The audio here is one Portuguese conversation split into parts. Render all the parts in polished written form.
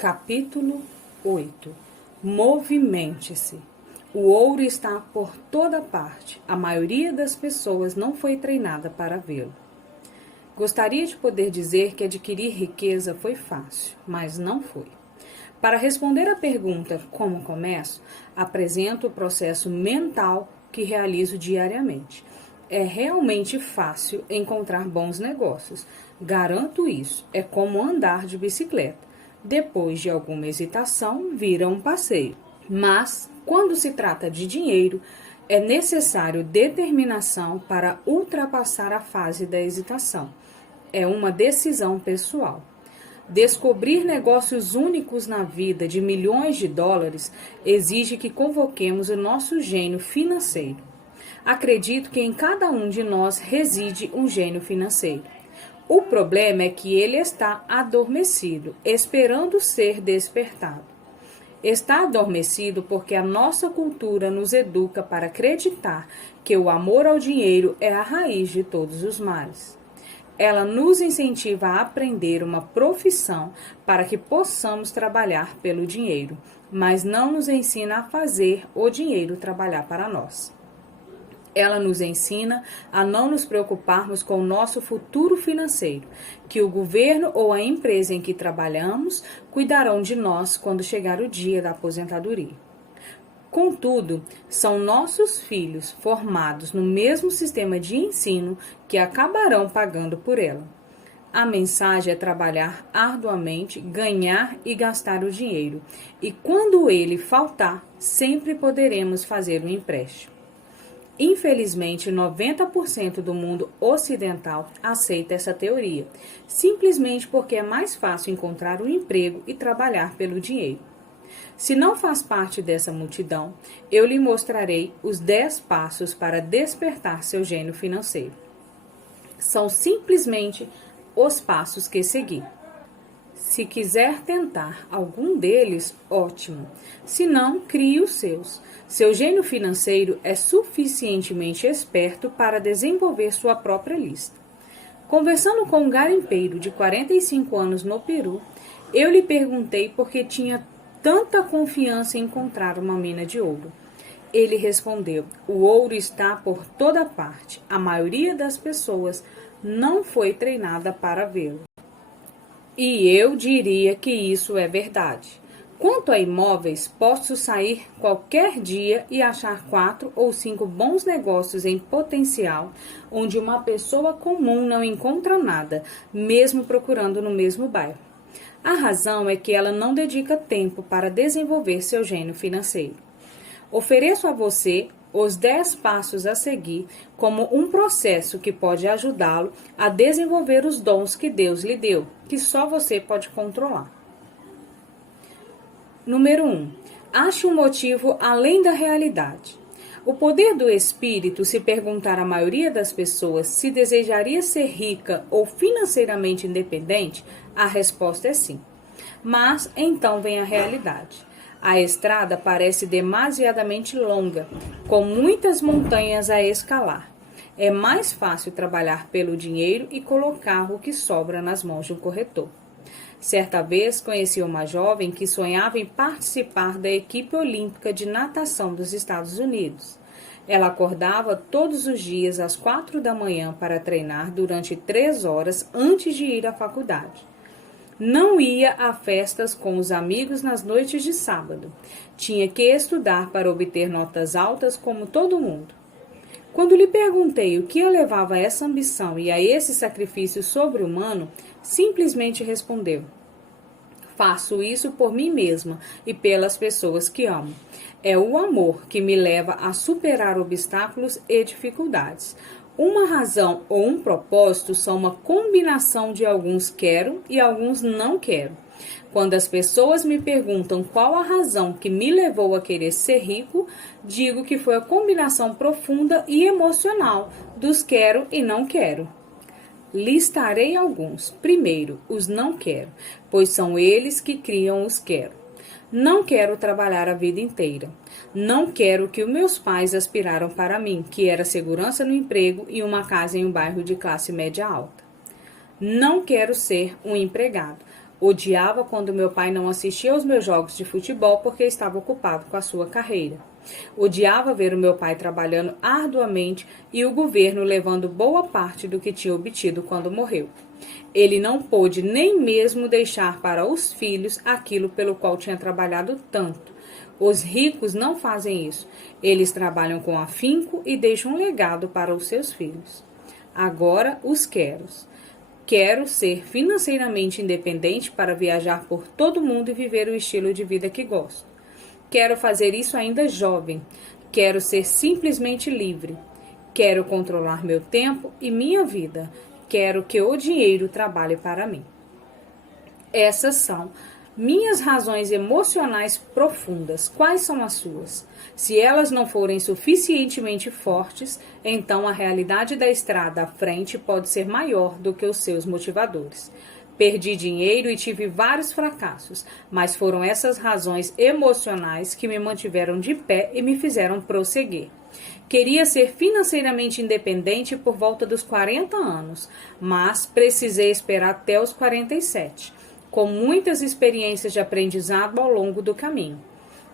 Capítulo 8. Movimente-se. O ouro está por toda parte. A maioria das pessoas não foi treinada para vê-lo. Gostaria de poder dizer que adquirir riqueza foi fácil, mas não foi. Para responder à pergunta como começo, apresento o processo mental que realizo diariamente. É realmente fácil encontrar bons negócios. Garanto isso. É como andar de bicicleta. Depois de alguma hesitação, vira um passeio. Mas, quando se trata de dinheiro, é necessário determinação para ultrapassar a fase da hesitação. É uma decisão pessoal. Descobrir negócios únicos na vida de milhões de dólares exige que convoquemos o nosso gênio financeiro. Acredito que em cada um de nós reside um gênio financeiro. O problema é que ele está adormecido, esperando ser despertado. Está adormecido porque a nossa cultura nos educa para acreditar que o amor ao dinheiro é a raiz de todos os males. Ela nos incentiva a aprender uma profissão para que possamos trabalhar pelo dinheiro, mas não nos ensina a fazer o dinheiro trabalhar para nós. Ela nos ensina a não nos preocuparmos com o nosso futuro financeiro, que o governo ou a empresa em que trabalhamos cuidarão de nós quando chegar o dia da aposentadoria. Contudo, são nossos filhos formados no mesmo sistema de ensino que acabarão pagando por ela. A mensagem é trabalhar arduamente, ganhar e gastar o dinheiro, e quando ele faltar, sempre poderemos fazer um empréstimo. Infelizmente, 90% do mundo ocidental aceita essa teoria, simplesmente porque é mais fácil encontrar um emprego e trabalhar pelo dinheiro. Se não faz parte dessa multidão, eu lhe mostrarei os 10 passos para despertar seu gênio financeiro. São simplesmente os passos que seguir. Se quiser tentar algum deles, ótimo. Se não, crie os seus. Seu gênio financeiro é suficientemente esperto para desenvolver sua própria lista. Conversando com um garimpeiro de 45 anos no Peru, eu lhe perguntei por que tinha tanta confiança em encontrar uma mina de ouro. Ele respondeu: o ouro está por toda parte. A maioria das pessoas não foi treinada para vê-lo. E eu diria que isso é verdade. Quanto a imóveis, posso sair qualquer dia e achar 4 ou 5 bons negócios em potencial, onde uma pessoa comum não encontra nada, mesmo procurando no mesmo bairro. A razão é que ela não dedica tempo para desenvolver seu gênio financeiro. Ofereço a você os 10 passos a seguir como um processo que pode ajudá-lo a desenvolver os dons que Deus lhe deu, que só você pode controlar. Número 1. Ache um motivo além da realidade. O poder do espírito, se perguntar à maioria das pessoas se desejaria ser rica ou financeiramente independente, a resposta é sim. Mas então vem a realidade. A estrada parece demasiadamente longa, com muitas montanhas a escalar. É mais fácil trabalhar pelo dinheiro e colocar o que sobra nas mãos de um corretor. Certa vez conheci uma jovem que sonhava em participar da equipe olímpica de natação dos Estados Unidos. Ela acordava todos os dias às 4 da manhã para treinar durante 3 horas antes de ir à faculdade. Não ia a festas com os amigos nas noites de sábado. Tinha que estudar para obter notas altas como todo mundo. Quando lhe perguntei o que a levava a essa ambição e a esse sacrifício sobre-humano, simplesmente respondeu: faço isso por mim mesma e pelas pessoas que amo. É o amor que me leva a superar obstáculos e dificuldades. Uma razão ou um propósito são uma combinação de alguns quero e alguns não quero. Quando as pessoas me perguntam qual a razão que me levou a querer ser rico, digo que foi a combinação profunda e emocional dos quero e não quero. Listarei alguns. Primeiro, os não quero, pois são eles que criam os quero. Não quero trabalhar a vida inteira. Não quero o que os meus pais aspiraram para mim, que era segurança no emprego e uma casa em um bairro de classe média alta. Não quero ser um empregado, Odiava quando meu pai não assistia aos meus jogos de futebol porque estava ocupado com a sua carreira. Odiava ver o meu pai trabalhando arduamente e o governo levando boa parte do que tinha obtido quando morreu. Ele não pôde nem mesmo deixar para os filhos aquilo pelo qual tinha trabalhado tanto. Os ricos não fazem isso. Eles trabalham com afinco e deixam um legado para os seus filhos. Agora os quero. Quero ser financeiramente independente para viajar por todo o mundo e viver o estilo de vida que gosto. Quero fazer isso ainda jovem. Quero ser simplesmente livre. Quero controlar meu tempo e minha vida. Quero que o dinheiro trabalhe para mim. Essas são minhas razões emocionais profundas. Quais são as suas? Se elas não forem suficientemente fortes, então a realidade da estrada à frente pode ser maior do que os seus motivadores. Perdi dinheiro e tive vários fracassos, mas foram essas razões emocionais que me mantiveram de pé e me fizeram prosseguir. Queria ser financeiramente independente por volta dos 40 anos, mas precisei esperar até os 47, com muitas experiências de aprendizado ao longo do caminho.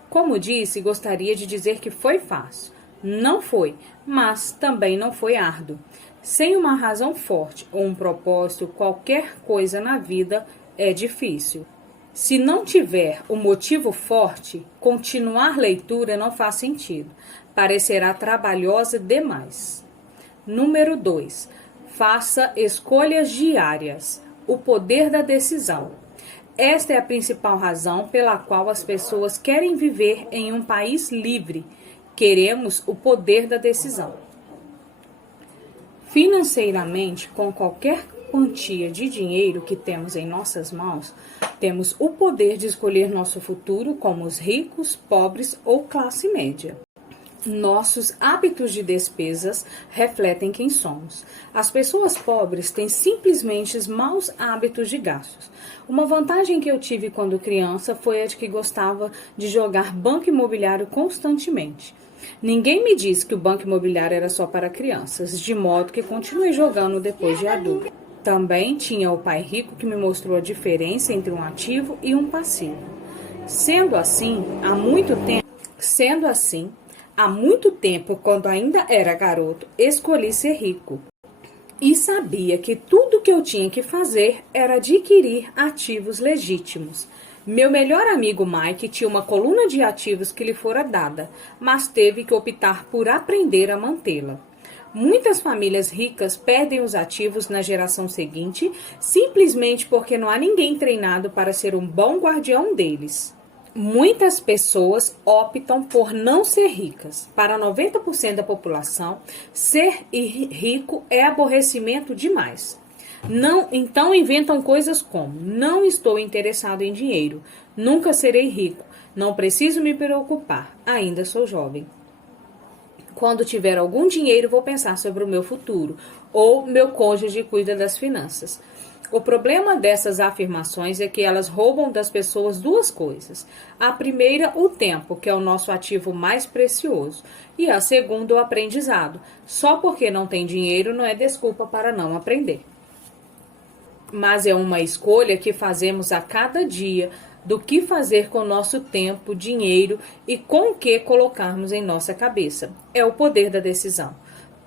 Como disse, gostaria de dizer que foi fácil. Não foi, mas também não foi árduo. Sem uma razão forte ou um propósito, qualquer coisa na vida é difícil. Se não tiver um motivo forte, continuar leitura não faz sentido. Parecerá trabalhosa demais. Número 2. Faça escolhas diárias. O poder da decisão. Esta é a principal razão pela qual as pessoas querem viver em um país livre. Queremos o poder da decisão. Financeiramente, com qualquer quantia de dinheiro que temos em nossas mãos, temos o poder de escolher nosso futuro como os ricos, pobres ou classe média. Nossos hábitos de despesas refletem quem somos. As pessoas pobres têm simplesmente maus hábitos de gastos. Uma vantagem que eu tive quando criança foi a de que gostava de jogar banco imobiliário constantemente. Ninguém me disse que o banco imobiliário era só para crianças, de modo que continuei jogando depois de adulto. Também tinha o pai rico que me mostrou a diferença entre um ativo e um passivo. Sendo assim, há muito tempo, quando ainda era garoto, escolhi ser rico. E sabia que tudo que eu tinha que fazer era adquirir ativos legítimos. Meu melhor amigo Mike tinha uma coluna de ativos que lhe fora dada, mas teve que optar por aprender a mantê-la. Muitas famílias ricas perdem os ativos na geração seguinte simplesmente porque não há ninguém treinado para ser um bom guardião deles. Muitas pessoas optam por não ser ricas. Para 90% da população, ser rico é aborrecimento demais. Então inventam coisas como: não estou interessado em dinheiro, nunca serei rico, não preciso me preocupar, ainda sou jovem. Quando tiver algum dinheiro, vou pensar sobre o meu futuro, ou meu cônjuge cuida das finanças. O problema dessas afirmações é que elas roubam das pessoas duas coisas. A primeira, o tempo, que é o nosso ativo mais precioso. E a segunda, o aprendizado. Só porque não tem dinheiro não é desculpa para não aprender. Mas é uma escolha que fazemos a cada dia do que fazer com nosso tempo, dinheiro e com o que colocarmos em nossa cabeça. É o poder da decisão.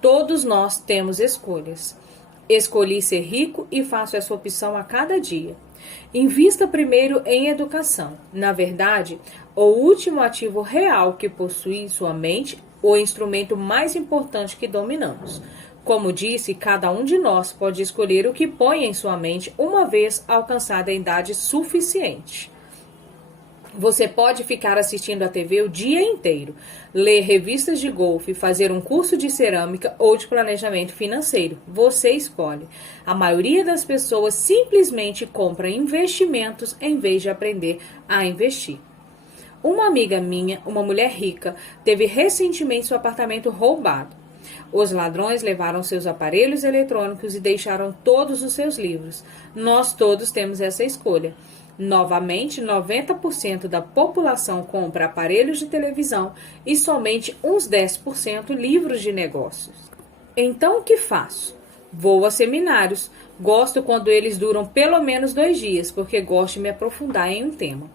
Todos nós temos escolhas. Escolhi ser rico e faço essa opção a cada dia. Invista primeiro em educação. Na verdade, o último ativo real que possui sua mente, o instrumento mais importante que dominamos. Como disse, cada um de nós pode escolher o que põe em sua mente uma vez alcançada a idade suficiente. Você pode ficar assistindo a TV o dia inteiro, ler revistas de golfe, fazer um curso de cerâmica ou de planejamento financeiro. Você escolhe. A maioria das pessoas simplesmente compra investimentos em vez de aprender a investir. Uma amiga minha, uma mulher rica, teve recentemente seu apartamento roubado. Os ladrões levaram seus aparelhos eletrônicos e deixaram todos os seus livros. Nós todos temos essa escolha. Novamente, 90% da população compra aparelhos de televisão e somente uns 10% livros de negócios. Então, o que faço? Vou a seminários. Gosto quando eles duram pelo menos 2 dias, porque gosto de me aprofundar em um tema.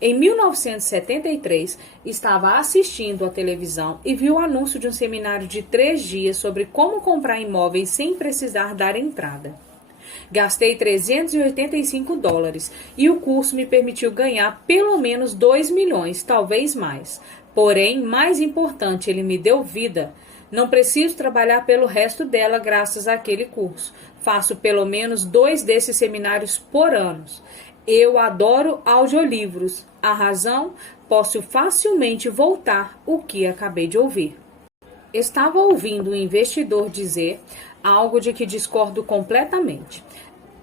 Em 1973, estava assistindo à televisão e vi o anúncio de um seminário de 3 dias sobre como comprar imóveis sem precisar dar entrada. Gastei $385 e o curso me permitiu ganhar pelo menos 2 milhões, talvez mais. Porém, mais importante, ele me deu vida. Não preciso trabalhar pelo resto dela graças àquele curso. Faço pelo menos 2 desses seminários por ano. Eu adoro audiolivros. A razão? Posso facilmente voltar o que acabei de ouvir. Estava ouvindo um investidor dizer algo de que discordo completamente.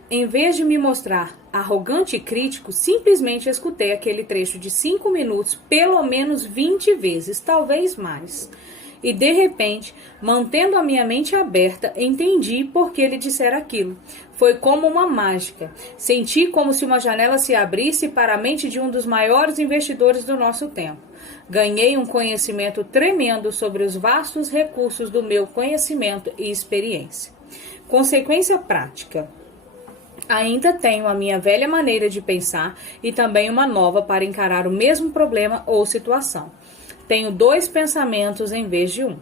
Em vez de me mostrar arrogante e crítico, simplesmente escutei aquele trecho de 5 minutos pelo menos 20 vezes, talvez mais. E de repente, mantendo a minha mente aberta, entendi por que ele dissera aquilo. Foi como uma mágica. Senti como se uma janela se abrisse para a mente de um dos maiores investidores do nosso tempo. Ganhei um conhecimento tremendo sobre os vastos recursos do meu conhecimento e experiência. Consequência prática. Ainda tenho a minha velha maneira de pensar e também uma nova para encarar o mesmo problema ou situação. Tenho 2 pensamentos em vez de um,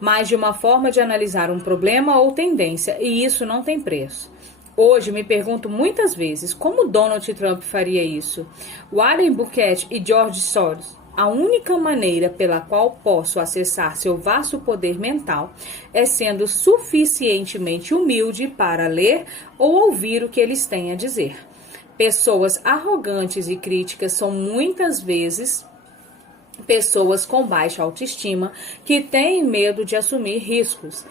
mais de uma forma de analisar um problema ou tendência, e isso não tem preço. Hoje me pergunto muitas vezes como Donald Trump faria isso. Warren Buffett e George Soros. A única maneira pela qual posso acessar seu vasto poder mental é sendo suficientemente humilde para ler ou ouvir o que eles têm a dizer. Pessoas arrogantes e críticas são muitas vezes pessoas com baixa autoestima que têm medo de assumir riscos.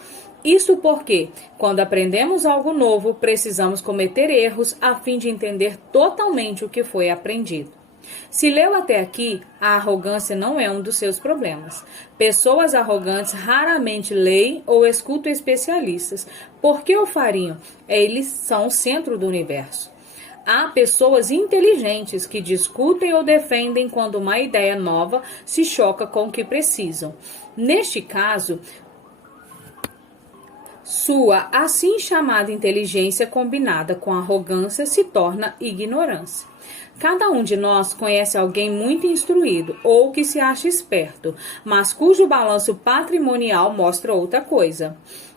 Isso porque, quando aprendemos algo novo, precisamos cometer erros a fim de entender totalmente o que foi aprendido. Se leu até aqui, a arrogância não é um dos seus problemas. Pessoas arrogantes raramente leem ou escutam especialistas. Por que o fariam? Eles são o centro do universo. Há pessoas inteligentes que discutem ou defendem quando uma ideia nova se choca com o que precisam. Neste caso, sua assim chamada inteligência combinada com arrogância se torna ignorância. Cada um de nós conhece alguém muito instruído ou que se acha esperto, mas cujo balanço patrimonial mostra outra coisa.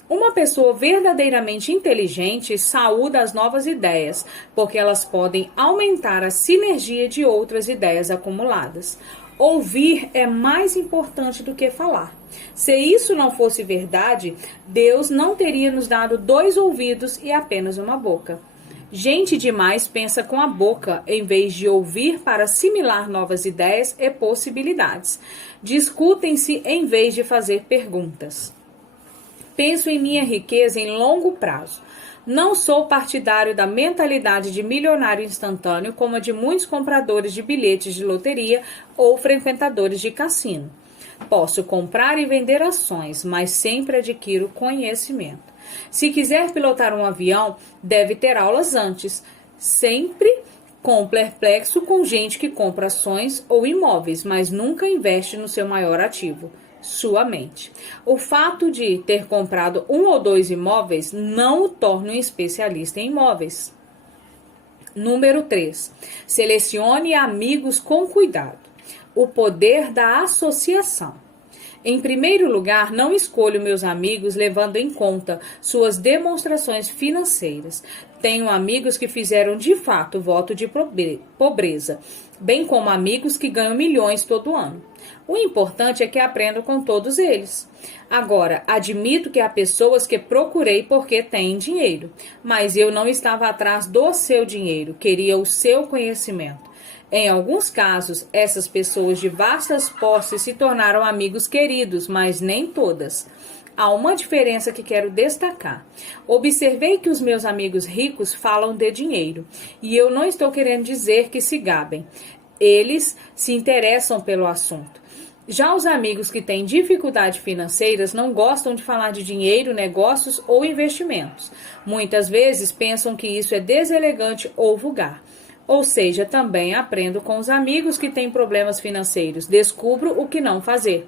Uma pessoa verdadeiramente inteligente saúda as novas ideias, porque elas podem aumentar a sinergia de outras ideias acumuladas. Ouvir é mais importante do que falar. Se isso não fosse verdade, Deus não teria nos dado 2 ouvidos e apenas uma boca. Gente demais pensa com a boca, em vez de ouvir para assimilar novas ideias e possibilidades. Discutem-se em vez de fazer perguntas. Penso em minha riqueza em longo prazo. Não sou partidário da mentalidade de milionário instantâneo como a de muitos compradores de bilhetes de loteria ou frequentadores de cassino. Posso comprar e vender ações, mas sempre adquiro conhecimento. Se quiser pilotar um avião, deve ter aulas antes. Sempre perplexo com gente que compra ações ou imóveis, mas nunca investe no seu maior ativo, sua mente. O fato de ter comprado 1 ou 2 imóveis não o torna um especialista em imóveis. Número 3. Selecione amigos com cuidado. O poder da associação. Em primeiro lugar, não escolho meus amigos levando em conta suas demonstrações financeiras. Tenho amigos que fizeram de fato voto de pobreza, bem como amigos que ganham milhões todo ano. O importante é que aprendo com todos eles. Agora, admito que há pessoas que procurei porque têm dinheiro, mas eu não estava atrás do seu dinheiro, queria o seu conhecimento. Em alguns casos, essas pessoas de vastas posses se tornaram amigos queridos, mas nem todas. Há uma diferença que quero destacar. Observei que os meus amigos ricos falam de dinheiro, e eu não estou querendo dizer que se gabem. Eles se interessam pelo assunto. Já os amigos que têm dificuldades financeiras não gostam de falar de dinheiro, negócios ou investimentos. Muitas vezes pensam que isso é deselegante ou vulgar. Ou seja, também aprendo com os amigos que têm problemas financeiros. Descubro o que não fazer.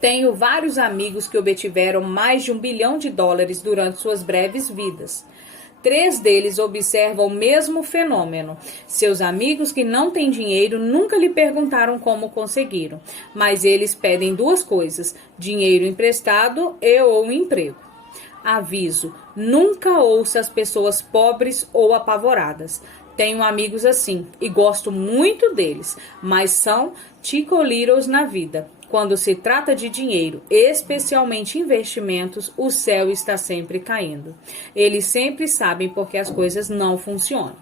Tenho vários amigos que obtiveram mais de $1 bilhão durante suas breves vidas. 3 deles observam o mesmo fenômeno. Seus amigos que não têm dinheiro nunca lhe perguntaram como conseguiram, mas eles pedem 2 coisas: dinheiro emprestado ou um emprego. Aviso: nunca ouça as pessoas pobres ou apavoradas. Tenho amigos assim e gosto muito deles, mas são ticoliros na vida. Quando se trata de dinheiro, especialmente investimentos, o céu está sempre caindo. Eles sempre sabem porque as coisas não funcionam.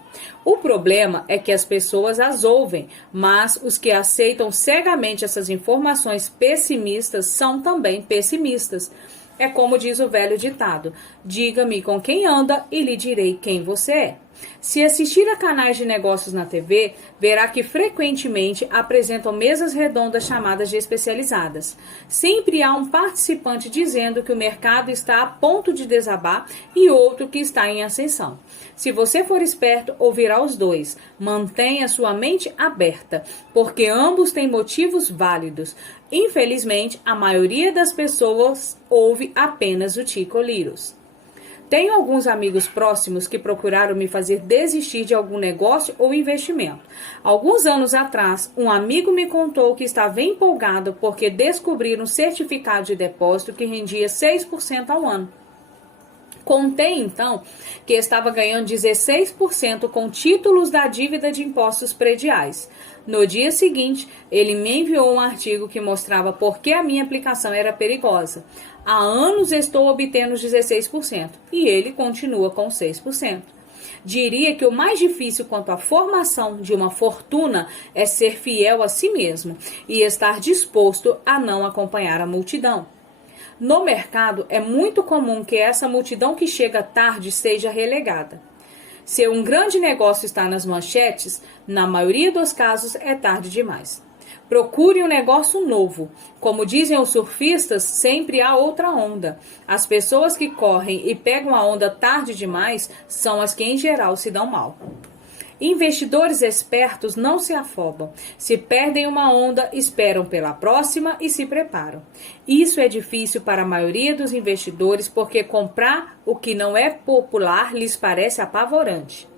O problema é que as pessoas as ouvem, mas os que aceitam cegamente essas informações pessimistas são também pessimistas. É como diz o velho ditado: diga-me com quem anda e lhe direi quem você é. Se assistir a canais de negócios na TV, verá que frequentemente apresentam mesas redondas chamadas de especializadas. Sempre há um participante dizendo que o mercado está a ponto de desabar e outro que está em ascensão. Se você for esperto, ouvirá os dois. Mantenha sua mente aberta, porque ambos têm motivos válidos. Infelizmente, a maioria das pessoas ouve apenas o ticoliros. Tenho alguns amigos próximos que procuraram me fazer desistir de algum negócio ou investimento. Alguns anos atrás, um amigo me contou que estava empolgado porque descobriram um certificado de depósito que rendia 6% ao ano. Contei, então, que estava ganhando 16% com títulos da dívida de impostos prediais. No dia seguinte, ele me enviou um artigo que mostrava por que a minha aplicação era perigosa. Há anos estou obtendo 16% e ele continua com 6%. Diria que o mais difícil quanto à formação de uma fortuna é ser fiel a si mesmo e estar disposto a não acompanhar a multidão. No mercado, é muito comum que essa multidão que chega tarde seja relegada. Se um grande negócio está nas manchetes, na maioria dos casos é tarde demais. Procure um negócio novo. Como dizem os surfistas, sempre há outra onda. As pessoas que correm e pegam a onda tarde demais são as que em geral se dão mal. Investidores espertos não se afobam. Se perdem uma onda, esperam pela próxima e se preparam. Isso é difícil para a maioria dos investidores porque comprar o que não é popular lhes parece apavorante.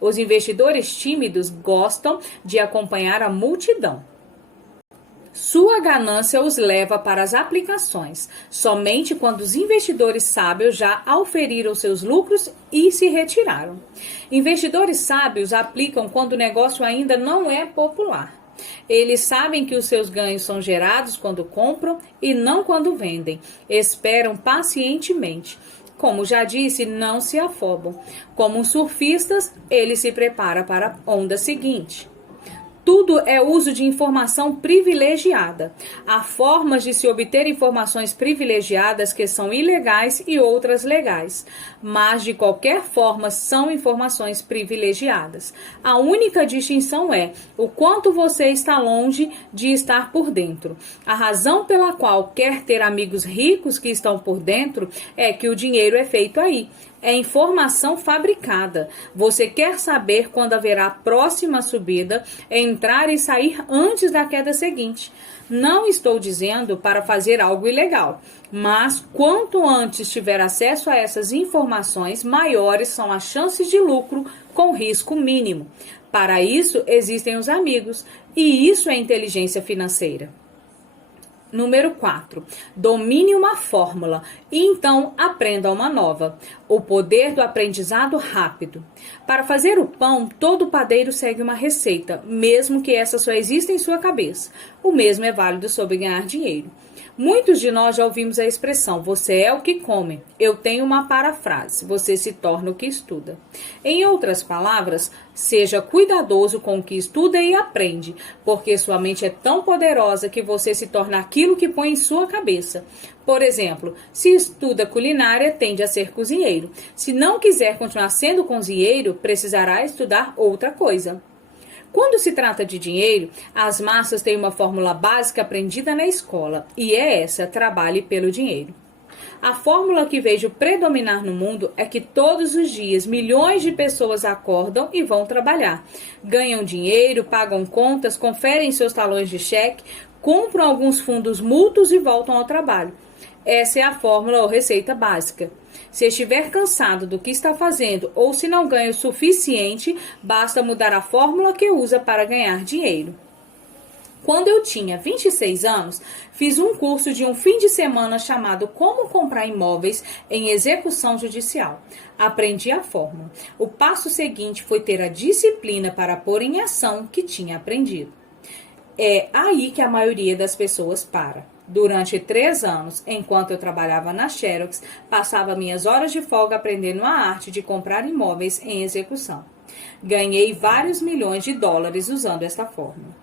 Os investidores tímidos gostam de acompanhar a multidão. Sua ganância os leva para as aplicações, somente quando os investidores sábios já auferiram seus lucros e se retiraram. Investidores sábios aplicam quando o negócio ainda não é popular. Eles sabem que os seus ganhos são gerados quando compram e não quando vendem. Esperam pacientemente. Como já disse, não se afobam. Como surfistas, eles se preparam para a onda seguinte. Tudo é uso de informação privilegiada. Há formas de se obter informações privilegiadas que são ilegais e outras legais, mas de qualquer forma são informações privilegiadas. A única distinção é o quanto você está longe de estar por dentro. A razão pela qual quer ter amigos ricos que estão por dentro é que o dinheiro é feito aí. É informação fabricada. Você quer saber quando haverá a próxima subida, entrar e sair antes da queda seguinte. Não estou dizendo para fazer algo ilegal, mas quanto antes tiver acesso a essas informações, maiores são as chances de lucro com risco mínimo. Para isso existem os amigos, e isso é inteligência financeira. Número 4. Domine uma fórmula e então aprenda uma nova. O poder do aprendizado rápido. Para fazer o pão, todo padeiro segue uma receita, mesmo que essa só exista em sua cabeça. O mesmo é válido sobre ganhar dinheiro. Muitos de nós já ouvimos a expressão: você é o que come. Eu tenho uma parafrase: você se torna o que estuda. Em outras palavras, seja cuidadoso com o que estuda e aprende, porque sua mente é tão poderosa que você se torna aquilo que põe em sua cabeça. Por exemplo, se estuda culinária, tende a ser cozinheiro. Se não quiser continuar sendo cozinheiro, precisará estudar outra coisa. Quando se trata de dinheiro, as massas têm uma fórmula básica aprendida na escola, e é essa: trabalhe pelo dinheiro. A fórmula que vejo predominar no mundo é que todos os dias milhões de pessoas acordam e vão trabalhar. Ganham dinheiro, pagam contas, conferem seus talões de cheque, compram alguns fundos mútuos e voltam ao trabalho. Essa é a fórmula ou receita básica. Se estiver cansado do que está fazendo ou se não ganha o suficiente, basta mudar a fórmula que usa para ganhar dinheiro. Quando eu tinha 26 anos, fiz um curso de um fim de semana chamado Como Comprar Imóveis em Execução Judicial. Aprendi a fórmula. O passo seguinte foi ter a disciplina para pôr em ação o que tinha aprendido. É aí que a maioria das pessoas para. Durante 3 anos, enquanto eu trabalhava na Xerox, passava minhas horas de folga aprendendo a arte de comprar imóveis em execução. Ganhei vários milhões de dólares usando esta fórmula.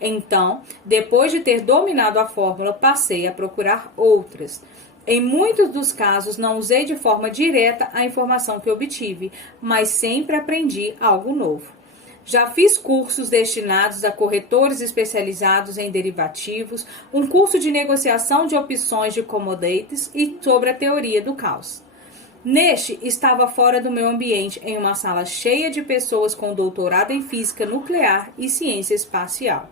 Então, depois de ter dominado a fórmula, passei a procurar outras. Em muitos dos casos, não usei de forma direta a informação que obtive, mas sempre aprendi algo novo. Já fiz cursos destinados a corretores especializados em derivativos, um curso de negociação de opções de commodities e sobre a teoria do caos. Neste, estava fora do meu ambiente, em uma sala cheia de pessoas com doutorado em física nuclear e ciência espacial.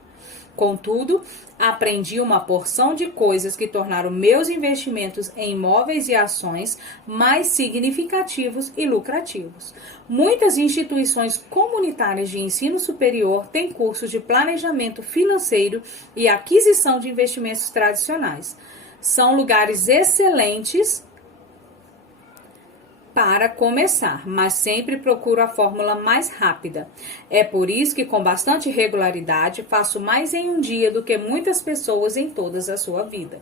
Contudo, aprendi uma porção de coisas que tornaram meus investimentos em imóveis e ações mais significativos e lucrativos. Muitas instituições comunitárias de ensino superior têm cursos de planejamento financeiro e aquisição de investimentos tradicionais. São lugares excelentes para começar, mas sempre procuro a fórmula mais rápida. É por isso que, com bastante regularidade, faço mais em um dia do que muitas pessoas em toda a sua vida.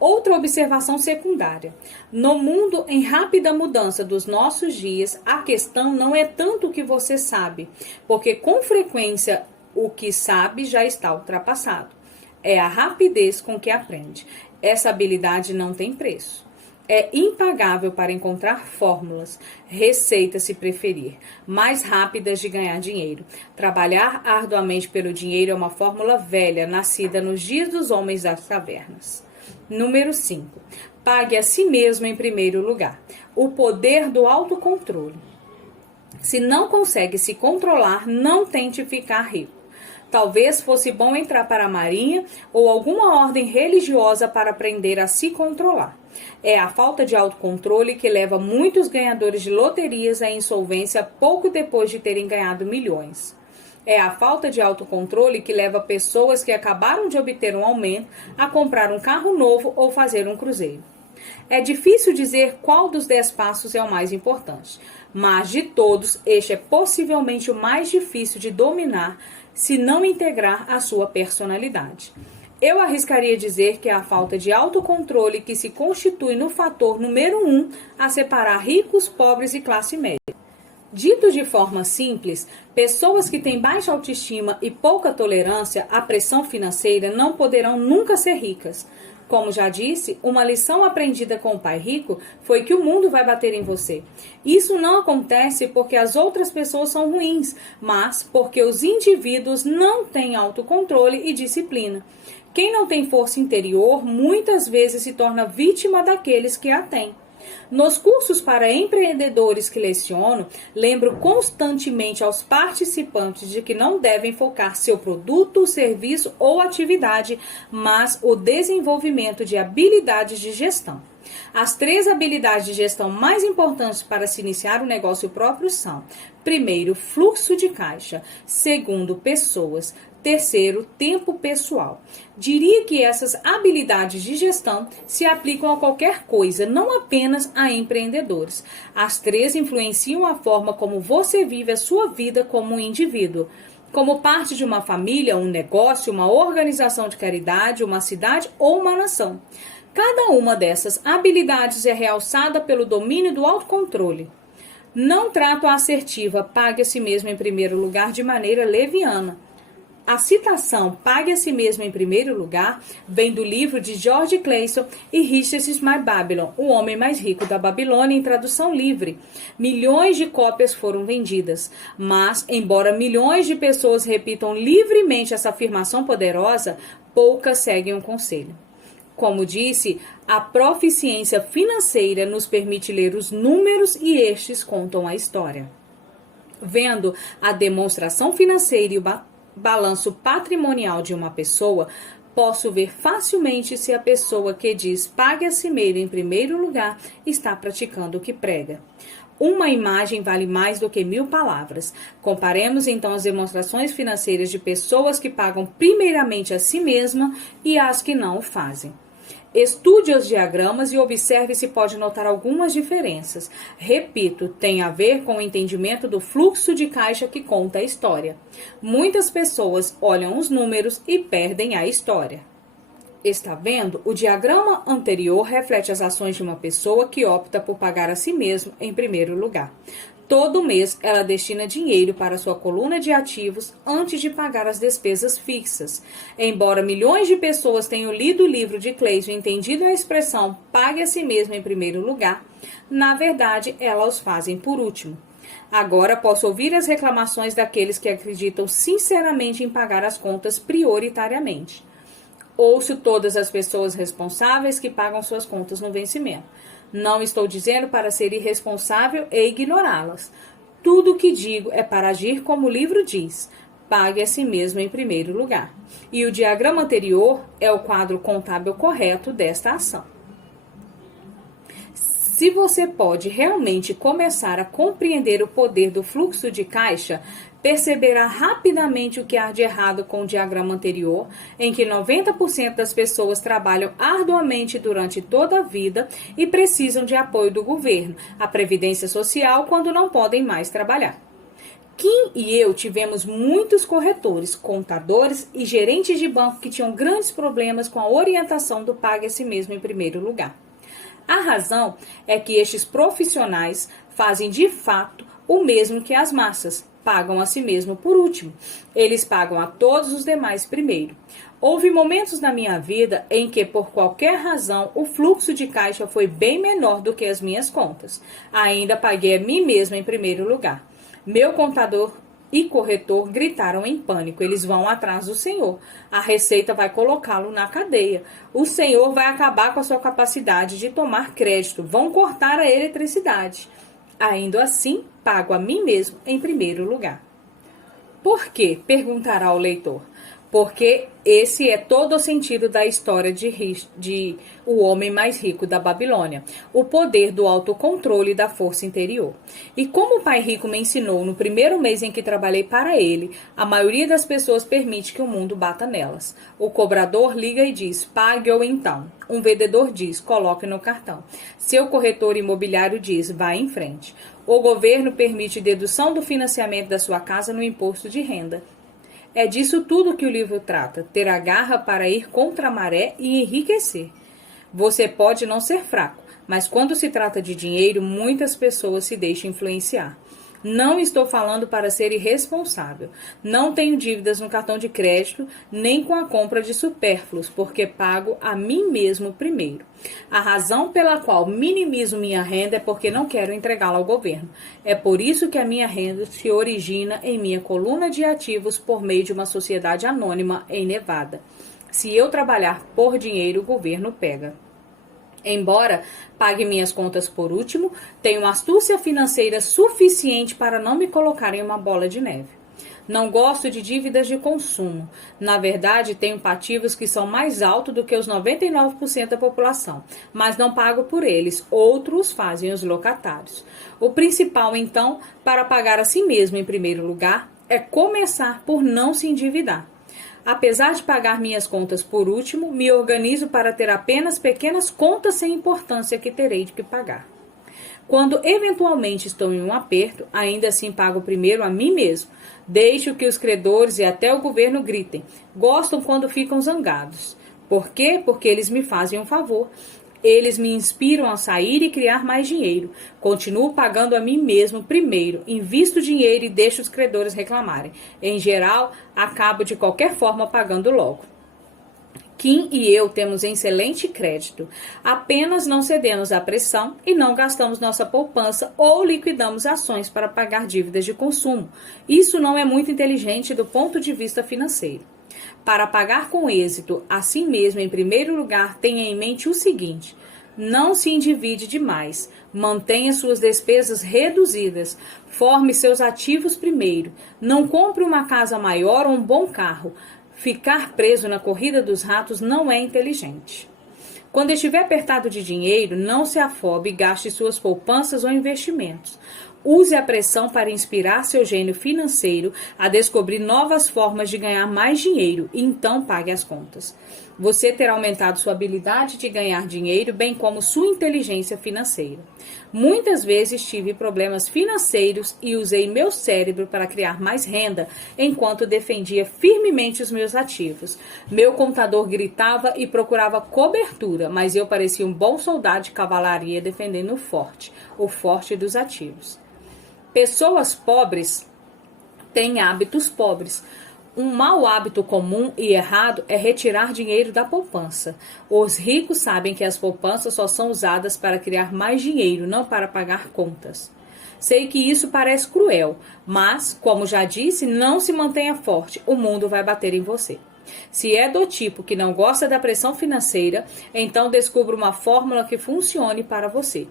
Outra observação secundária. No mundo em rápida mudança dos nossos dias, a questão não é tanto o que você sabe, porque com frequência o que sabe já está ultrapassado. É a rapidez com que aprende. Essa habilidade não tem preço. É impagável para encontrar fórmulas, receitas se preferir, mais rápidas de ganhar dinheiro. Trabalhar arduamente pelo dinheiro é uma fórmula velha, nascida nos dias dos homens das cavernas. Número 5. Pague a si mesmo em primeiro lugar. O poder do autocontrole. Se não consegue se controlar, não tente ficar rico. Talvez fosse bom entrar para a marinha ou alguma ordem religiosa para aprender a se controlar. É a falta de autocontrole que leva muitos ganhadores de loterias à insolvência pouco depois de terem ganhado milhões. É a falta de autocontrole que leva pessoas que acabaram de obter um aumento a comprar um carro novo ou fazer um cruzeiro. É difícil dizer qual dos 10 passos é o mais importante, mas de todos, este é possivelmente o mais difícil de dominar se não integrar a sua personalidade. Eu arriscaria dizer que é a falta de autocontrole que se constitui no fator número 1 a separar ricos, pobres e classe média. Dito de forma simples, pessoas que têm baixa autoestima e pouca tolerância à pressão financeira não poderão nunca ser ricas. Como já disse, uma lição aprendida com o pai rico foi que o mundo vai bater em você. Isso não acontece porque as outras pessoas são ruins, mas porque os indivíduos não têm autocontrole e disciplina. Quem não tem força interior muitas vezes se torna vítima daqueles que a têm. Nos cursos para empreendedores que leciono, lembro constantemente aos participantes de que não devem focar seu produto, serviço ou atividade, mas o desenvolvimento de habilidades de gestão. As 3 habilidades de gestão mais importantes para se iniciar um negócio próprio são: primeiro, fluxo de caixa; segundo, pessoas; terceiro, tempo pessoal. Diria que essas habilidades de gestão se aplicam a qualquer coisa, não apenas a empreendedores. As 3 influenciam a forma como você vive a sua vida como um indivíduo, como parte de uma família, um negócio, uma organização de caridade, uma cidade ou uma nação. Cada uma dessas habilidades é realçada pelo domínio do autocontrole. Não trato a assertiva "pague a si mesmo em primeiro lugar" de maneira leviana. A citação "pague a si mesmo em primeiro lugar" vem do livro de George Clason e Richard Smith Babylon, O Homem Mais Rico da Babilônia, em tradução livre. Milhões de cópias foram vendidas, mas, embora milhões de pessoas repitam livremente essa afirmação poderosa, poucas seguem o conselho. Como disse, a proficiência financeira nos permite ler os números e estes contam a história. Vendo a demonstração financeira e o balanço patrimonial de uma pessoa, posso ver facilmente se a pessoa que diz pague a si mesmo em primeiro lugar está praticando o que prega. Uma imagem vale mais do que 1000 palavras. Comparemos então as demonstrações financeiras de pessoas que pagam primeiramente a si mesma e as que não o fazem. Estude os diagramas e observe se pode notar algumas diferenças. Repito, tem a ver com o entendimento do fluxo de caixa que conta a história. Muitas pessoas olham os números e perdem a história. Está vendo? O diagrama anterior reflete as ações de uma pessoa que opta por pagar a si mesma em primeiro lugar. Todo mês, ela destina dinheiro para sua coluna de ativos antes de pagar as despesas fixas. Embora milhões de pessoas tenham lido o livro de Cleison e entendido a expressão pague a si mesma em primeiro lugar, na verdade, elas os fazem por último. Agora posso ouvir as reclamações daqueles que acreditam sinceramente em pagar as contas prioritariamente. Ouço todas as pessoas responsáveis que pagam suas contas no vencimento. Não estou dizendo para ser irresponsável e ignorá-las. Tudo o que digo é para agir como o livro diz. Pague a si mesmo em primeiro lugar. E o diagrama anterior é o quadro contábil correto desta ação. Se você pode realmente começar a compreender o poder do fluxo de caixa, perceberá rapidamente o que há de errado com o diagrama anterior, em que 90% das pessoas trabalham arduamente durante toda a vida e precisam de apoio do governo, a Previdência Social, quando não podem mais trabalhar. Kim e eu tivemos muitos corretores, contadores e gerentes de banco que tinham grandes problemas com a orientação do pague a si mesmo em primeiro lugar. A razão é que estes profissionais fazem de fato o mesmo que as massas, pagam a si mesmo por último. Eles pagam a todos os demais primeiro. Houve momentos na minha vida em que, por qualquer razão, o fluxo de caixa foi bem menor do que as minhas contas. Ainda paguei a mim mesma em primeiro lugar. Meu contador e corretor gritaram em pânico. Eles vão atrás do Senhor. A Receita vai colocá-lo na cadeia. O Senhor vai acabar com a sua capacidade de tomar crédito. Vão cortar a eletricidade. Ainda assim, pago a mim mesmo em primeiro lugar. Por quê? Perguntará o leitor. Porque esse é todo o sentido da história de O Homem Mais Rico da Babilônia, o poder do autocontrole e da força interior. E como o pai rico me ensinou no primeiro mês em que trabalhei para ele, a maioria das pessoas permite que o mundo bata nelas. O cobrador liga e diz, pague ou então. Um vendedor diz, coloque no cartão. Seu corretor imobiliário diz, vá em frente. O governo permite dedução do financiamento da sua casa no imposto de renda. É disso tudo que o livro trata, ter a garra para ir contra a maré e enriquecer. Você pode não ser fraco, mas quando se trata de dinheiro, muitas pessoas se deixam influenciar. Não estou falando para ser irresponsável. Não tenho dívidas no cartão de crédito, nem com a compra de supérfluos, porque pago a mim mesmo primeiro. A razão pela qual minimizo minha renda é porque não quero entregá-la ao governo. É por isso que a minha renda se origina em minha coluna de ativos por meio de uma sociedade anônima em Nevada. Se eu trabalhar por dinheiro, o governo pega. Embora pague minhas contas por último, tenho astúcia financeira suficiente para não me colocar em uma bola de neve. Não gosto de dívidas de consumo. Na verdade, tenho passivos que são mais altos do que os 99% da população, mas não pago por eles. Outros fazem os locatários. O principal, então, para pagar a si mesmo em primeiro lugar, é começar por não se endividar. Apesar de pagar minhas contas por último, me organizo para ter apenas pequenas contas sem importância que terei de pagar. Quando eventualmente estou em um aperto, ainda assim pago primeiro a mim mesmo. Deixo que os credores e até o governo gritem. Gostam quando ficam zangados. Por quê? Porque eles me fazem um favor. Eles me inspiram a sair e criar mais dinheiro. Continuo pagando a mim mesmo primeiro. Invisto dinheiro e deixo os credores reclamarem. Em geral, acabo de qualquer forma pagando logo. Kim e eu temos excelente crédito. Apenas não cedemos à pressão e não gastamos nossa poupança ou liquidamos ações para pagar dívidas de consumo. Isso não é muito inteligente do ponto de vista financeiro. Para pagar com êxito a si mesmo em primeiro lugar, tenha em mente o seguinte: não se endivide demais, mantenha suas despesas reduzidas, forme seus ativos primeiro, não compre uma casa maior ou um bom carro, Ficar preso na corrida dos ratos não é inteligente. Quando estiver apertado de dinheiro, não se afobe e gaste suas poupanças ou investimentos. Use a pressão para inspirar seu gênio financeiro a descobrir novas formas de ganhar mais dinheiro e então pague as contas. Você terá aumentado sua habilidade de ganhar dinheiro, bem como sua inteligência financeira. Muitas vezes tive problemas financeiros e usei meu cérebro para criar mais renda enquanto defendia firmemente os meus ativos. Meu contador gritava e procurava cobertura, mas eu parecia um bom soldado de cavalaria defendendo o forte dos ativos. Pessoas pobres têm hábitos pobres. Um mau hábito comum e errado é retirar dinheiro da poupança. Os ricos sabem que as poupanças só são usadas para criar mais dinheiro, não para pagar contas. Sei que isso parece cruel, mas, como já disse, não se mantenha forte, o mundo vai bater em você. Se é do tipo que não gosta da pressão financeira, então descubra uma fórmula que funcione para você.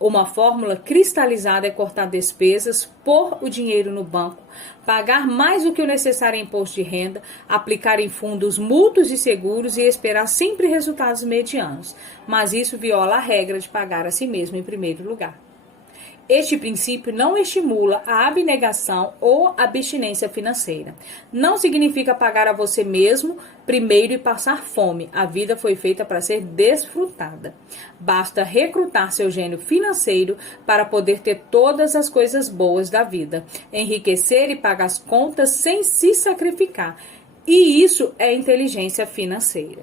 Uma fórmula cristalizada é cortar despesas, pôr o dinheiro no banco, pagar mais do que o necessário em imposto de renda, aplicar em fundos mútuos e seguros e esperar sempre resultados medianos. Mas isso viola a regra de pagar a si mesmo em primeiro lugar. Este princípio não estimula a abnegação ou abstinência financeira. Não significa pagar a você mesmo primeiro e passar fome. A vida foi feita para ser desfrutada. Basta recrutar seu gênio financeiro para poder ter todas as coisas boas da vida, enriquecer e pagar as contas sem se sacrificar. E isso é inteligência financeira.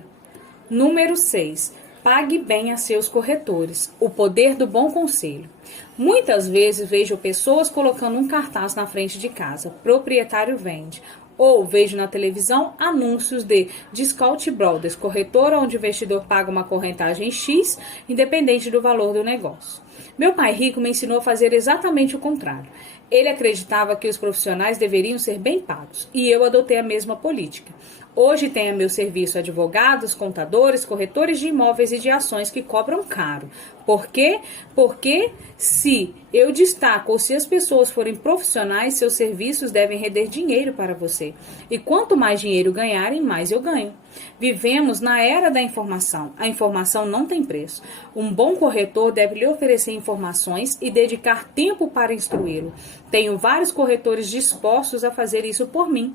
Número 6. Pague bem a seus corretores. O poder do bom conselho. Muitas vezes vejo pessoas colocando um cartaz na frente de casa, proprietário vende. Ou vejo na televisão anúncios de Discount Brothers, corretora onde o investidor paga uma corretagem X, independente do valor do negócio. Meu pai rico me ensinou a fazer exatamente o contrário. Ele acreditava que os profissionais deveriam ser bem pagos, e eu adotei a mesma política. Hoje tenho a meu serviço advogados, contadores, corretores de imóveis e de ações que cobram caro. Por quê? Porque se eu destaco ou se as pessoas forem profissionais, seus serviços devem render dinheiro para você. E quanto mais dinheiro ganharem, mais eu ganho. Vivemos na era da informação. A informação não tem preço. Um bom corretor deve lhe oferecer informações e dedicar tempo para instruí-lo. Tenho vários corretores dispostos a fazer isso por mim.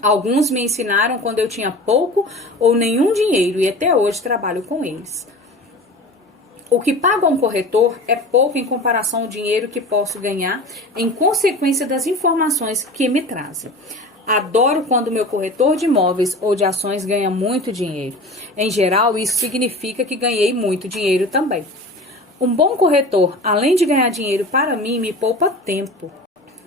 Alguns me ensinaram quando eu tinha pouco ou nenhum dinheiro e até hoje trabalho com eles. O que paga um corretor é pouco em comparação ao dinheiro que posso ganhar em consequência das informações que me trazem. Adoro quando meu corretor de imóveis ou de ações ganha muito dinheiro. Em geral, isso significa que ganhei muito dinheiro também. Um bom corretor, além de ganhar dinheiro para mim, me poupa tempo.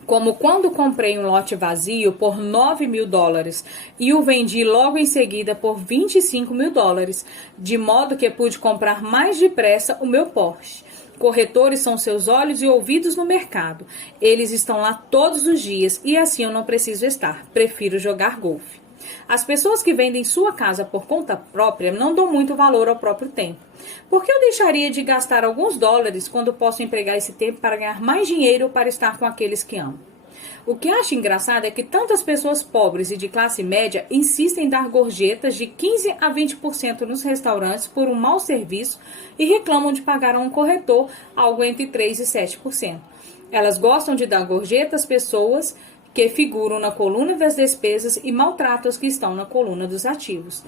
Como quando comprei um lote vazio por $9.000 e o vendi logo em seguida por $25.000, de modo que pude comprar mais depressa o meu Porsche. Corretores são seus olhos e ouvidos no mercado. Eles estão lá todos os dias e assim eu não preciso estar. Prefiro jogar golfe. As pessoas que vendem sua casa por conta própria não dão muito valor ao próprio tempo. Por que eu deixaria de gastar alguns dólares quando posso empregar esse tempo para ganhar mais dinheiro ou para estar com aqueles que amo? O que acho engraçado é que tantas pessoas pobres e de classe média insistem em dar gorjetas de 15% a 20% nos restaurantes por um mau serviço e reclamam de pagar a um corretor algo entre 3% e 7%. Elas gostam de dar gorjeta às pessoas que figuram na coluna das despesas e maltratam os que estão na coluna dos ativos.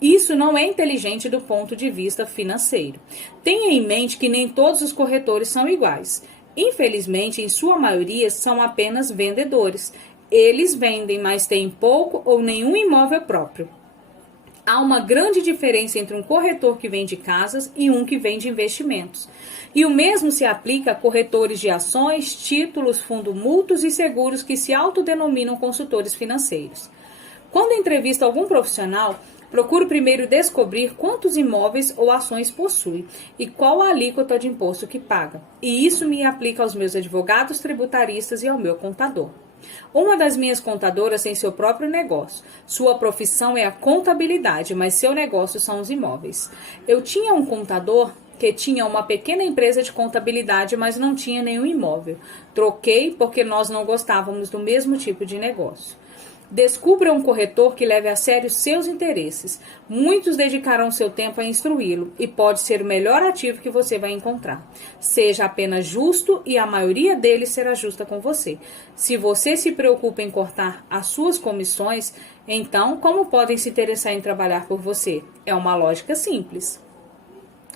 Isso não é inteligente do ponto de vista financeiro. Tenha em mente que nem todos os corretores são iguais. Infelizmente, em sua maioria, são apenas vendedores. Eles vendem, mas têm pouco ou nenhum imóvel próprio. Há uma grande diferença entre um corretor que vende casas e um que vende investimentos. E o mesmo se aplica a corretores de ações, títulos, fundos mútuos e seguros que se autodenominam consultores financeiros. Quando entrevista algum profissional, procuro primeiro descobrir quantos imóveis ou ações possui e qual a alíquota de imposto que paga. E isso me aplica aos meus advogados tributaristas e ao meu contador. Uma das minhas contadoras tem seu próprio negócio. Sua profissão é a contabilidade, mas seu negócio são os imóveis. Eu tinha um contador que tinha uma pequena empresa de contabilidade, mas não tinha nenhum imóvel. Troquei porque nós não gostávamos do mesmo tipo de negócio. Descubra um corretor que leve a sério seus interesses. Muitos dedicarão seu tempo a instruí-lo e pode ser o melhor ativo que você vai encontrar. Seja apenas justo e a maioria deles será justa com você. Se você se preocupa em cortar as suas comissões, então como podem se interessar em trabalhar por você? É uma lógica simples.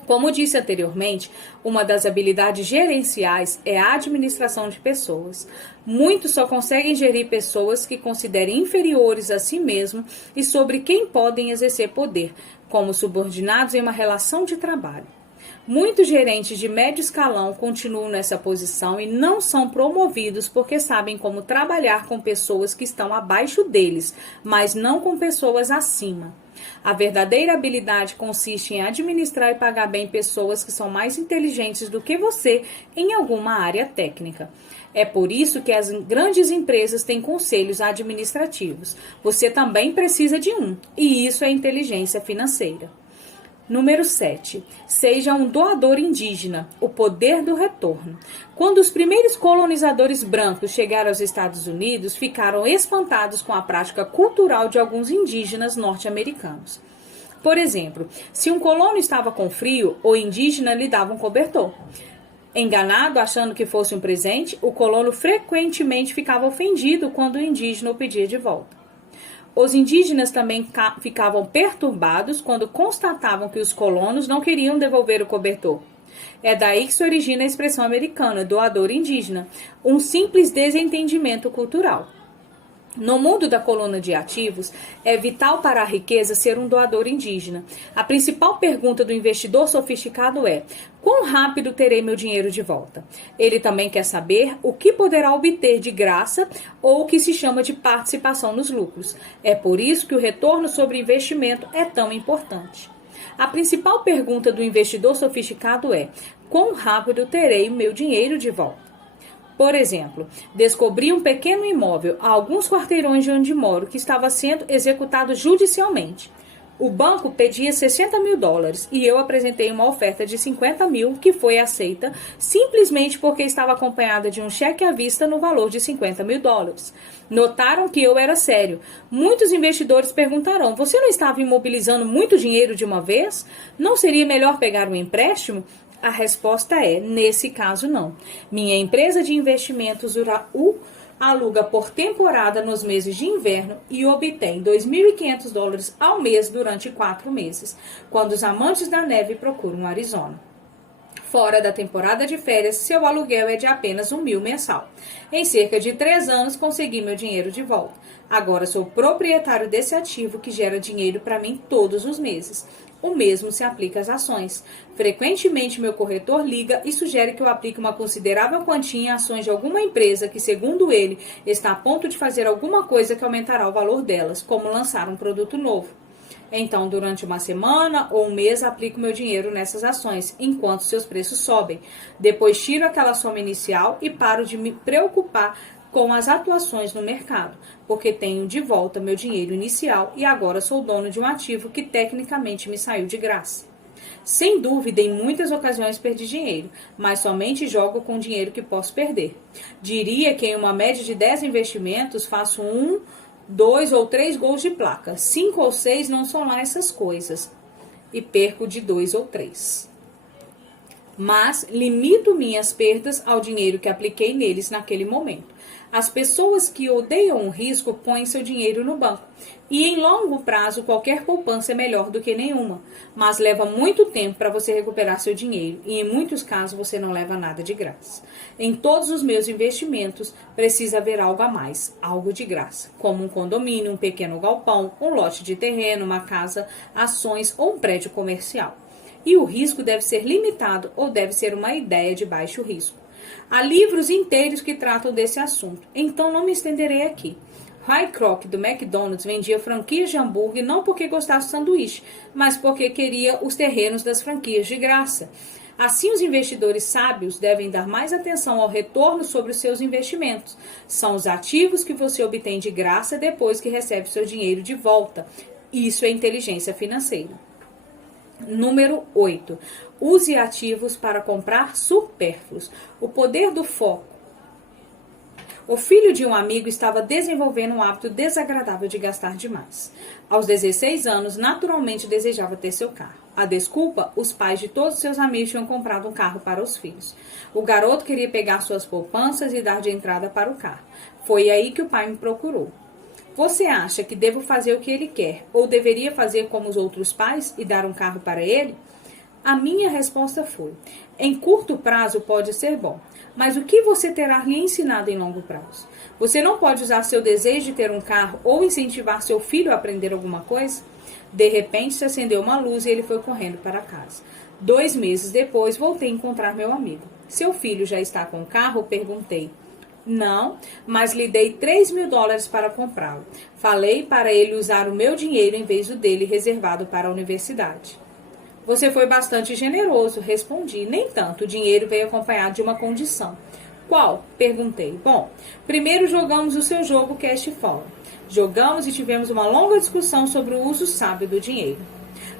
Como disse anteriormente, uma das habilidades gerenciais é a administração de pessoas. Muitos só conseguem gerir pessoas que considerem inferiores a si mesmo e sobre quem podem exercer poder, como subordinados em uma relação de trabalho. Muitos gerentes de médio escalão continuam nessa posição e não são promovidos porque sabem como trabalhar com pessoas que estão abaixo deles, mas não com pessoas acima. A verdadeira habilidade consiste em administrar e pagar bem pessoas que são mais inteligentes do que você em alguma área técnica. É por isso que as grandes empresas têm conselhos administrativos. Você também precisa de um, e isso é inteligência financeira. Número 7. Seja um doador indígena, o poder do retorno. Quando os primeiros colonizadores brancos chegaram aos Estados Unidos, ficaram espantados com a prática cultural de alguns indígenas norte-americanos. Por exemplo, se um colono estava com frio, o indígena lhe dava um cobertor. Enganado, achando que fosse um presente, o colono frequentemente ficava ofendido quando o indígena o pedia de volta. Os indígenas também ficavam perturbados quando constatavam que os colonos não queriam devolver o cobertor. É daí que se origina a expressão americana, doador indígena, um simples desentendimento cultural. No mundo da coluna de ativos, é vital para a riqueza ser um doador indígena. A principal pergunta do investidor sofisticado é: quão rápido terei meu dinheiro de volta? Ele também quer saber o que poderá obter de graça ou o que se chama de participação nos lucros. É por isso que o retorno sobre investimento é tão importante. A principal pergunta do investidor sofisticado é: quão rápido terei o meu dinheiro de volta? Por exemplo, descobri um pequeno imóvel a alguns quarteirões de onde moro que estava sendo executado judicialmente. O banco pedia $60 mil e eu apresentei uma oferta de 50 mil que foi aceita simplesmente porque estava acompanhada de um cheque à vista no valor de $50 mil. Notaram que eu era sério. Muitos investidores perguntarão: você não estava imobilizando muito dinheiro de uma vez? Não seria melhor pegar um empréstimo? A resposta é: nesse caso não. Minha empresa de investimentos o aluga por temporada nos meses de inverno e obtém $2.500 ao mês durante 4 meses, quando os amantes da neve procuram Arizona. Fora da temporada de férias, seu aluguel é de apenas $1.000 mensal. Em cerca de 3 anos, consegui meu dinheiro de volta. Agora sou proprietário desse ativo que gera dinheiro para mim todos os meses. O mesmo se aplica às ações. Frequentemente, meu corretor liga e sugere que eu aplique uma considerável quantia em ações de alguma empresa que, segundo ele, está a ponto de fazer alguma coisa que aumentará o valor delas, como lançar um produto novo. Então, durante uma semana ou um mês, aplico meu dinheiro nessas ações, enquanto seus preços sobem. Depois, tiro aquela soma inicial e paro de me preocupar com as atuações no mercado, porque tenho de volta meu dinheiro inicial e agora sou dono de um ativo que tecnicamente me saiu de graça. Sem dúvida, em muitas ocasiões perdi dinheiro, mas somente jogo com dinheiro que posso perder. Diria que em uma média de 10 investimentos faço 1, 2 ou 3 gols de placa. 5 ou 6 não são lá essas coisas. E perco de 2 ou 3. Mas limito minhas perdas ao dinheiro que apliquei neles naquele momento. As pessoas que odeiam o risco põem seu dinheiro no banco. E em longo prazo, qualquer poupança é melhor do que nenhuma. Mas leva muito tempo para você recuperar seu dinheiro. E em muitos casos, você não leva nada de graça. Em todos os meus investimentos, precisa haver algo a mais, algo de graça. Como um condomínio, um pequeno galpão, um lote de terreno, uma casa, ações ou um prédio comercial. E o risco deve ser limitado ou deve ser uma ideia de baixo risco. Há livros inteiros que tratam desse assunto, então não me estenderei aqui. Ray Kroc, do McDonald's, vendia franquias de hambúrguer não porque gostava do sanduíche, mas porque queria os terrenos das franquias de graça. Assim, os investidores sábios devem dar mais atenção ao retorno sobre os seus investimentos. São os ativos que você obtém de graça depois que recebe seu dinheiro de volta. Isso é inteligência financeira. Número 8. Use ativos para comprar supérfluos. O poder do foco. O filho de um amigo estava desenvolvendo um hábito desagradável de gastar demais. Aos 16 anos, naturalmente desejava ter seu carro. A desculpa, os pais de todos seus amigos tinham comprado um carro para os filhos. O garoto queria pegar suas poupanças e dar de entrada para o carro. Foi aí que o pai me procurou. Você acha que devo fazer o que ele quer ou deveria fazer como os outros pais e dar um carro para ele? A minha resposta foi: em curto prazo pode ser bom, mas o que você terá lhe ensinado em longo prazo? Você não pode usar seu desejo de ter um carro ou incentivar seu filho a aprender alguma coisa? De repente se acendeu uma luz e ele foi correndo para casa. 2 meses depois voltei a encontrar meu amigo. Seu filho já está com o carro? Perguntei. Não, mas lhe dei $3.000 para comprá-lo. Falei para ele usar o meu dinheiro em vez do dele reservado para a universidade. Você foi bastante generoso, respondi. Nem tanto, o dinheiro veio acompanhado de uma condição. Qual? Perguntei. Bom, primeiro jogamos o seu jogo Cash Fall. Jogamos e tivemos uma longa discussão sobre o uso sábio do dinheiro.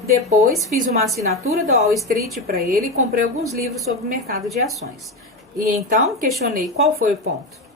Depois, fiz uma assinatura do Wall Street para ele e comprei alguns livros sobre o mercado de ações. E então, questionei qual foi o ponto.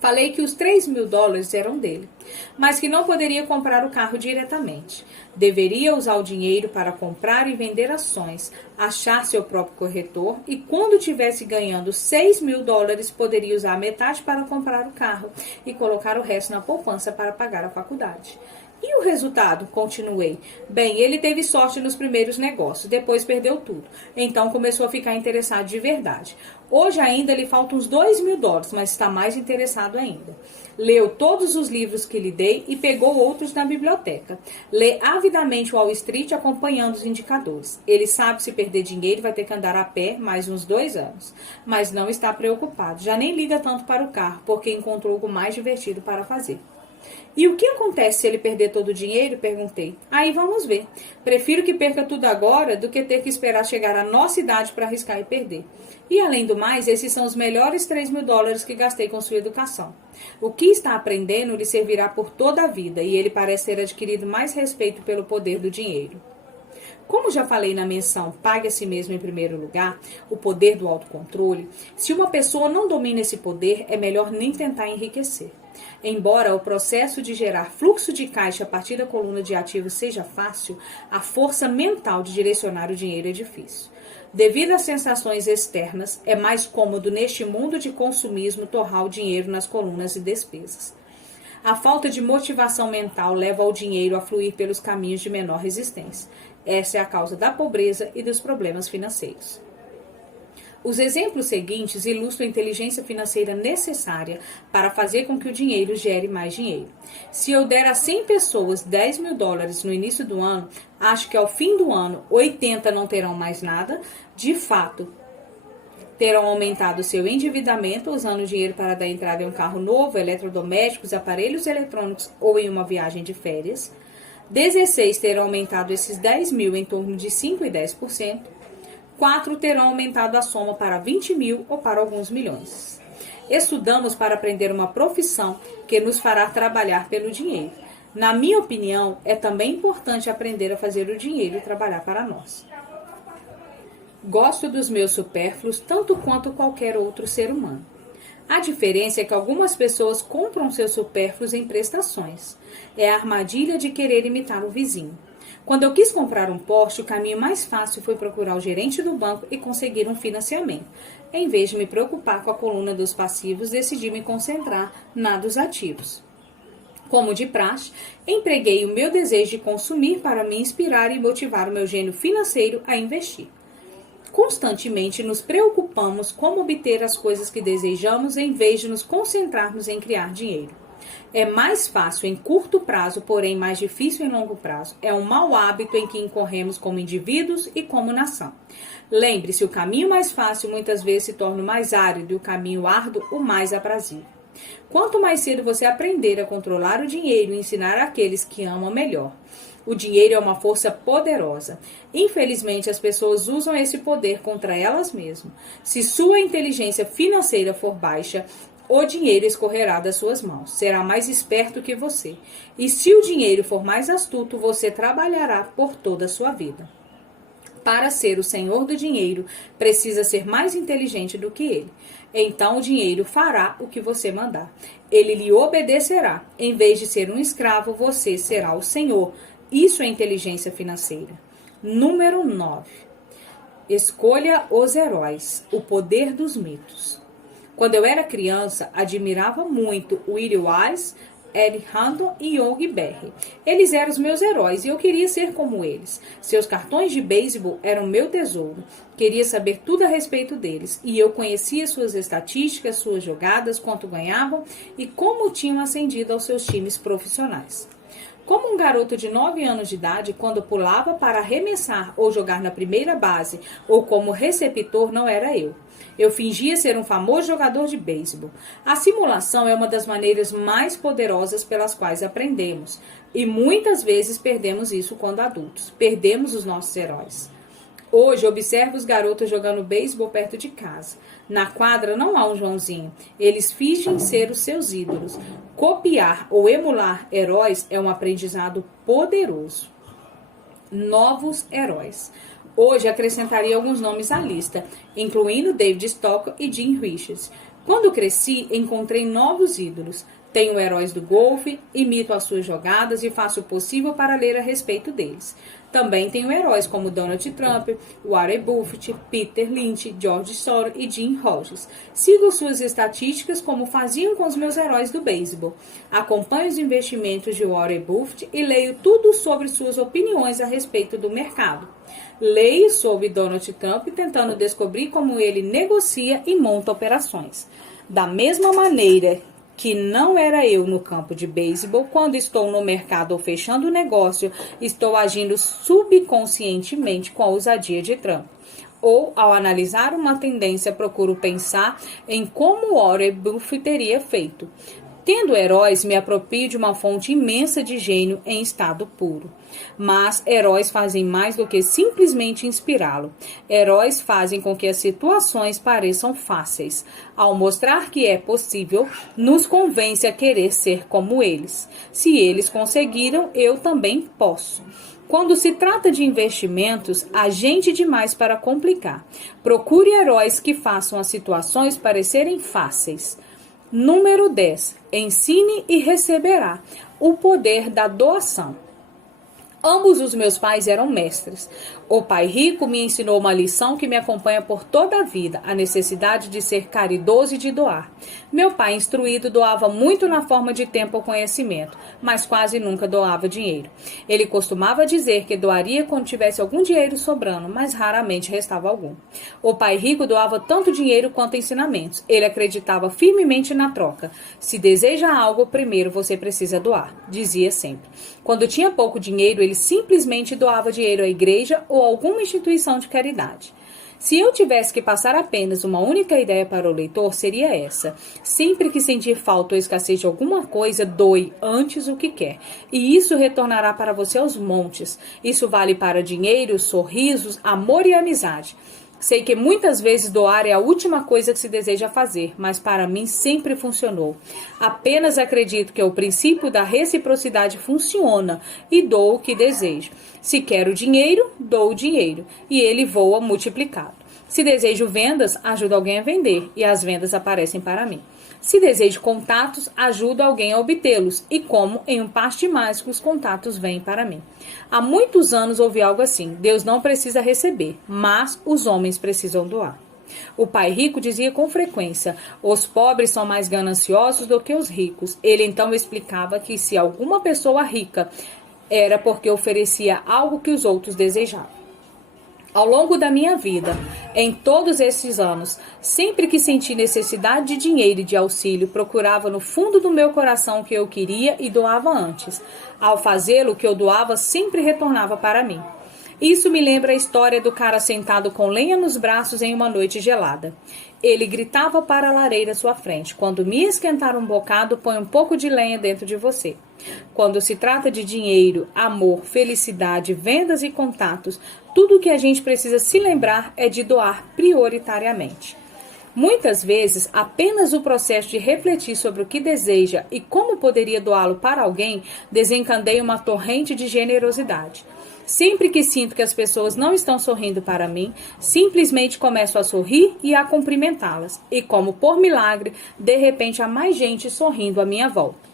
Falei que os $3.000 eram dele, mas que não poderia comprar o carro diretamente. Deveria usar o dinheiro para comprar e vender ações, achar seu próprio corretor e, quando tivesse ganhando $6.000, poderia usar a metade para comprar o carro e colocar o resto na poupança para pagar a faculdade. E o resultado? Continuei. Bem, ele teve sorte nos primeiros negócios, depois perdeu tudo. Então começou a ficar interessado de verdade. Hoje ainda lhe faltam uns $2.000, mas está mais interessado ainda. Leu todos os livros que lhe dei e pegou outros na biblioteca. Lê avidamente o Wall Street acompanhando os indicadores. Ele sabe se perder dinheiro vai ter que andar a pé mais uns 2 anos. Mas não está preocupado, já nem liga tanto para o carro, porque encontrou algo mais divertido para fazer. E o que acontece se ele perder todo o dinheiro? Perguntei. Aí vamos ver. Prefiro que perca tudo agora do que ter que esperar chegar à nossa idade para arriscar e perder. E além do mais, esses são os melhores $3.000 que gastei com sua educação. O que está aprendendo lhe servirá por toda a vida e ele parece ter adquirido mais respeito pelo poder do dinheiro. Como já falei na menção Pague a si mesmo em primeiro lugar, o poder do autocontrole, se uma pessoa não domina esse poder, é melhor nem tentar enriquecer. Embora o processo de gerar fluxo de caixa a partir da coluna de ativos seja fácil, a força mental de direcionar o dinheiro é difícil. Devido às sensações externas, é mais cômodo neste mundo de consumismo torrar o dinheiro nas colunas e despesas. A falta de motivação mental leva o dinheiro a fluir pelos caminhos de menor resistência. Essa é a causa da pobreza e dos problemas financeiros. Os exemplos seguintes ilustram a inteligência financeira necessária para fazer com que o dinheiro gere mais dinheiro. Se eu der a 100 pessoas $10.000 no início do ano, acho que ao fim do ano 80 não terão mais nada. De fato, terão aumentado seu endividamento usando o dinheiro para dar entrada em um carro novo, eletrodomésticos, aparelhos eletrônicos ou em uma viagem de férias. 16 terão aumentado esses 10 mil em torno de 5 e 10%. 4 terão aumentado a soma para 20 mil ou para alguns milhões. Estudamos para aprender uma profissão que nos fará trabalhar pelo dinheiro. Na minha opinião, é também importante aprender a fazer o dinheiro trabalhar para nós. Gosto dos meus supérfluos tanto quanto qualquer outro ser humano. A diferença é que algumas pessoas compram seus supérfluos em prestações. É a armadilha de querer imitar o vizinho. Quando eu quis comprar um Porsche, o caminho mais fácil foi procurar o gerente do banco e conseguir um financiamento. Em vez de me preocupar com a coluna dos passivos, decidi me concentrar na dos ativos. Como de praxe, empreguei o meu desejo de consumir para me inspirar e motivar o meu gênio financeiro a investir. Constantemente nos preocupamos como obter as coisas que desejamos em vez de nos concentrarmos em criar dinheiro. É mais fácil em curto prazo, porém mais difícil em longo prazo. É um mau hábito em que incorremos como indivíduos e como nação. Lembre-se, o caminho mais fácil muitas vezes se torna o mais árido e o caminho árduo o mais aprazível. Quanto mais cedo você aprender a controlar o dinheiro e ensinar àqueles que amam, melhor. O dinheiro é uma força poderosa. Infelizmente, as pessoas usam esse poder contra elas mesmas. Se sua inteligência financeira for baixa, o dinheiro escorrerá das suas mãos. Será mais esperto que você. E se o dinheiro for mais astuto, você trabalhará por toda a sua vida. Para ser o senhor do dinheiro, precisa ser mais inteligente do que ele. Então o dinheiro fará o que você mandar. Ele lhe obedecerá. Em vez de ser um escravo, você será o senhor. Isso é inteligência financeira. Número 9. Escolha os heróis. O poder dos mitos. Quando eu era criança, admirava muito Willie Wise, Ed Randall e Yogi Berra. Eles eram os meus heróis e eu queria ser como eles. Seus cartões de beisebol eram meu tesouro. Queria saber tudo a respeito deles. E eu conhecia suas estatísticas, suas jogadas, quanto ganhavam e como tinham ascendido aos seus times profissionais. Como um garoto de 9 anos de idade, quando pulava para arremessar ou jogar na primeira base, ou como receptor, não era eu. Eu fingia ser um famoso jogador de beisebol. A simulação é uma das maneiras mais poderosas pelas quais aprendemos. E muitas vezes perdemos isso quando adultos. Perdemos os nossos heróis. Hoje, observo os garotos jogando beisebol perto de casa. Na quadra não há um Joãozinho. Eles fingem ser os seus ídolos. Copiar ou emular heróis é um aprendizado poderoso. Novos heróis. Hoje acrescentaria alguns nomes à lista, incluindo David Stockwell e Jim Richards. Quando cresci, encontrei novos ídolos. Tenho heróis do golfe, imito as suas jogadas e faço o possível para ler a respeito deles. Também tenho heróis como Donald Trump, Warren Buffett, Peter Lynch, George Soros e Jim Rogers. Sigo suas estatísticas como faziam com os meus heróis do beisebol. Acompanho os investimentos de Warren Buffett e leio tudo sobre suas opiniões a respeito do mercado. Leio sobre Donald Trump tentando descobrir como ele negocia e monta operações. Da mesma maneira que não era eu no campo de beisebol, quando estou no mercado ou fechando o negócio, estou agindo subconscientemente com a ousadia de Trump. Ou, ao analisar uma tendência, procuro pensar em como Warren Buffett teria feito. Tendo heróis, me aproprio de uma fonte imensa de gênio em estado puro. Mas heróis fazem mais do que simplesmente inspirá-lo. Heróis fazem com que as situações pareçam fáceis. Ao mostrar que é possível, nos convence a querer ser como eles. Se eles conseguiram, eu também posso. Quando se trata de investimentos, há gente demais para complicar. Procure heróis que façam as situações parecerem fáceis. Número 10. Ensine e receberá. O poder da doação. Ambos os meus pais eram mestres. O pai rico me ensinou uma lição que me acompanha por toda a vida, a necessidade de ser caridoso e de doar. Meu pai instruído doava muito na forma de tempo ou conhecimento, mas quase nunca doava dinheiro. Ele costumava dizer que doaria quando tivesse algum dinheiro sobrando, mas raramente restava algum. O pai rico doava tanto dinheiro quanto ensinamentos. Ele acreditava firmemente na troca. Se deseja algo, primeiro você precisa doar, dizia sempre. Quando tinha pouco dinheiro, ele simplesmente doava dinheiro à igreja ou alguma instituição de caridade. Se eu tivesse que passar apenas uma única ideia para o leitor, seria essa. Sempre que sentir falta ou escassez de alguma coisa, doe antes o que quer. E isso retornará para você aos montes. Isso vale para dinheiro, sorrisos, amor e amizade. Sei que muitas vezes doar é a última coisa que se deseja fazer, mas para mim sempre funcionou. Apenas acredito que o princípio da reciprocidade funciona e dou o que desejo. Se quero dinheiro, dou o dinheiro e ele voa multiplicado. Se desejo vendas, ajudo alguém a vender e as vendas aparecem para mim. Se desejo contatos, ajudo alguém a obtê-los e, como em um passe mágico, os contatos vêm para mim. Há muitos anos ouvi algo assim: Deus não precisa receber, mas os homens precisam doar. O pai rico dizia com frequência: os pobres são mais gananciosos do que os ricos. Ele então explicava que se alguma pessoa rica era porque oferecia algo que os outros desejavam. Ao longo da minha vida, em todos esses anos, sempre que senti necessidade de dinheiro e de auxílio, procurava no fundo do meu coração o que eu queria e doava antes. Ao fazê-lo, o que eu doava sempre retornava para mim. Isso me lembra a história do cara sentado com lenha nos braços em uma noite gelada. Ele gritava para a lareira à sua frente: quando me esquentar um bocado, põe um pouco de lenha dentro de você. Quando se trata de dinheiro, amor, felicidade, vendas e contatos, tudo o que a gente precisa se lembrar é de doar prioritariamente. Muitas vezes, apenas o processo de refletir sobre o que deseja e como poderia doá-lo para alguém desencadeia uma torrente de generosidade. Sempre que sinto que as pessoas não estão sorrindo para mim, simplesmente começo a sorrir e a cumprimentá-las. E como por milagre, de repente há mais gente sorrindo à minha volta.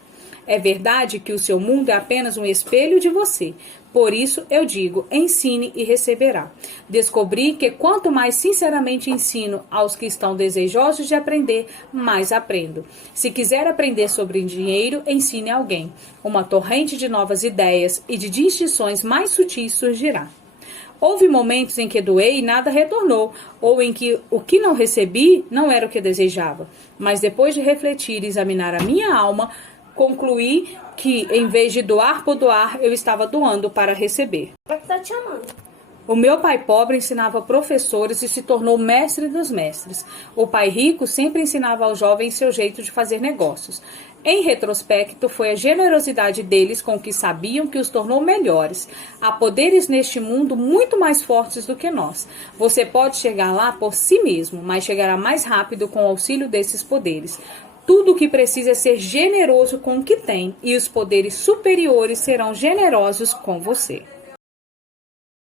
É verdade que o seu mundo é apenas um espelho de você. Por isso eu digo, ensine e receberá. Descobri que quanto mais sinceramente ensino aos que estão desejosos de aprender, mais aprendo. Se quiser aprender sobre dinheiro, ensine alguém. Uma torrente de novas ideias e de distinções mais sutis surgirá. Houve momentos em que doei e nada retornou, ou em que o que não recebi não era o que desejava. Mas depois de refletir e examinar a minha alma, concluí que, em vez de doar por doar, eu estava doando para receber. Tá te chamando. O meu pai pobre ensinava professores e se tornou mestre dos mestres. O pai rico sempre ensinava aos jovens seu jeito de fazer negócios. Em retrospecto, foi a generosidade deles com que sabiam que os tornou melhores. Há poderes neste mundo muito mais fortes do que nós. Você pode chegar lá por si mesmo, mas chegará mais rápido com o auxílio desses poderes. Tudo o que precisa é ser generoso com o que tem, e os poderes superiores serão generosos com você.